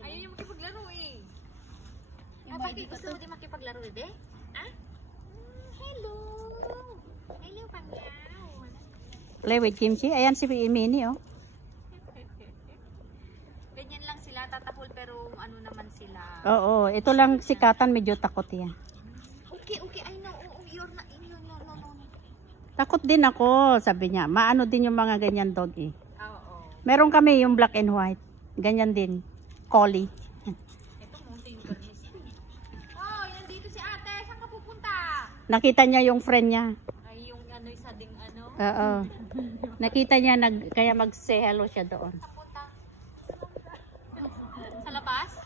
Ayaw yung makipaglaro eh. Bakit gusto mo din makipaglaro eh? Ah? Hello! Hello, pangyaw! Play with Kimchi. Ayan si Minnie, oh. Ganyan lang sila, tatahol pero ano naman sila. Oo, ito lang sikatan, medyo takot yan. Okay, I know. You're not, no. Takot din ako, sabi niya. Maano din yung mga ganyan dog eh. Oo. Meron kami yung black and white. Ganyan din. Collie. Ito, munti yung ganyan. Oh, nandito si ate. Saan ka pupunta? Nakita niya yung friend niya. Ay, yung ano, isa ding ano. Oo. Nakita niya, kaya mag-say hello siya doon. Punta. Sa labas?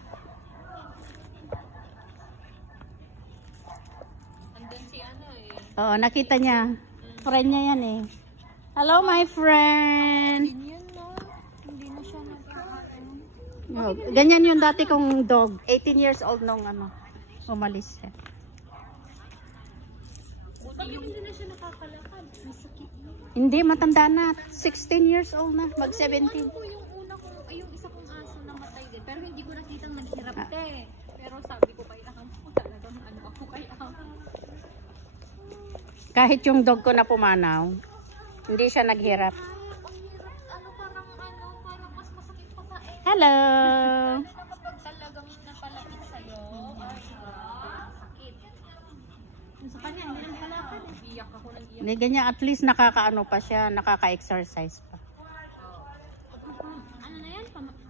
Andun si ano eh. Oo, nakita niya. Friend niya yan eh. Hello, my friend. Yun no. Hindi na siya nagkakaroon. Oh, ganyan yung dati kong dog. 18 years old nung ano, umalis siya. Bakit hindi na siya nakakalakad? Masakit na. Hindi, matanda na. 16 years old na. Mag-17. Ano po yung una kong, ay yung isa kong aso namatay din. Pero hindi ko nakitang naghirap eh. Pero sabi ko kay Aham po talagang ano ako kay Aham. Kahit yung dog ko na pumanaw, hindi siya naghirap. Parang mas masakit pa sa eh. Hello! Kapag talagang napalapit sa'yo, sakit. Sa kanya, hindi lang palakad eh. Iyak ako ng iyak. Hindi ganyan, at least nakakaano pa siya, nakaka-exercise pa. Ano na yan?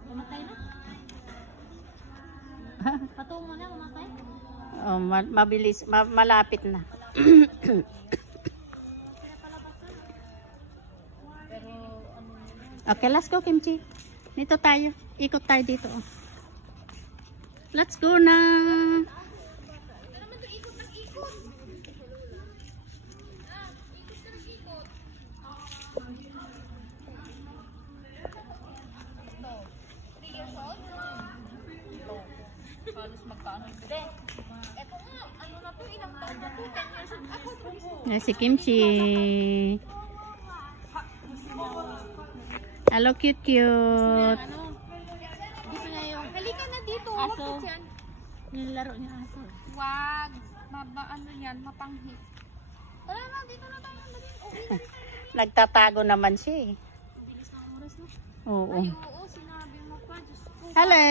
Mamatay na? Patungo na, mamatay? Oh, mabilis, malapit na. Okay, let's go, Kimchi. Dito tayo. Ikot tayo dito. Oh. Let's go na. Halos magkaano ito. Eto nga, ano na to, ilang taon na to, 10 years old ako. Yan si Kimchi. Hello, cute. Ano? Gusto niya yung, halika na dito. Aso. Yung laro niya aso. Wag. Ano yan, mapanghi. Wala na, dito na tayo. Nagtatago naman siya eh. Bilis na ang oras na. Oo. Ay, oo, sinabi mo pa. Diyos ko. Hello.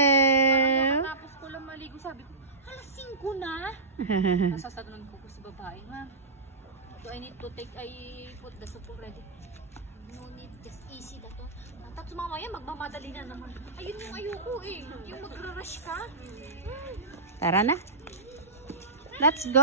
Tapos ko lang maligo, sabi ko, alas 5 na. Nasasadunan ko sa babae, ma'am. So I need to put the soup already. No need, just easy na to. Tapos mamaya magmamadali na naman. Ayun yung ayoko eh. Yung magra-rush ka. Tara na. Let's go.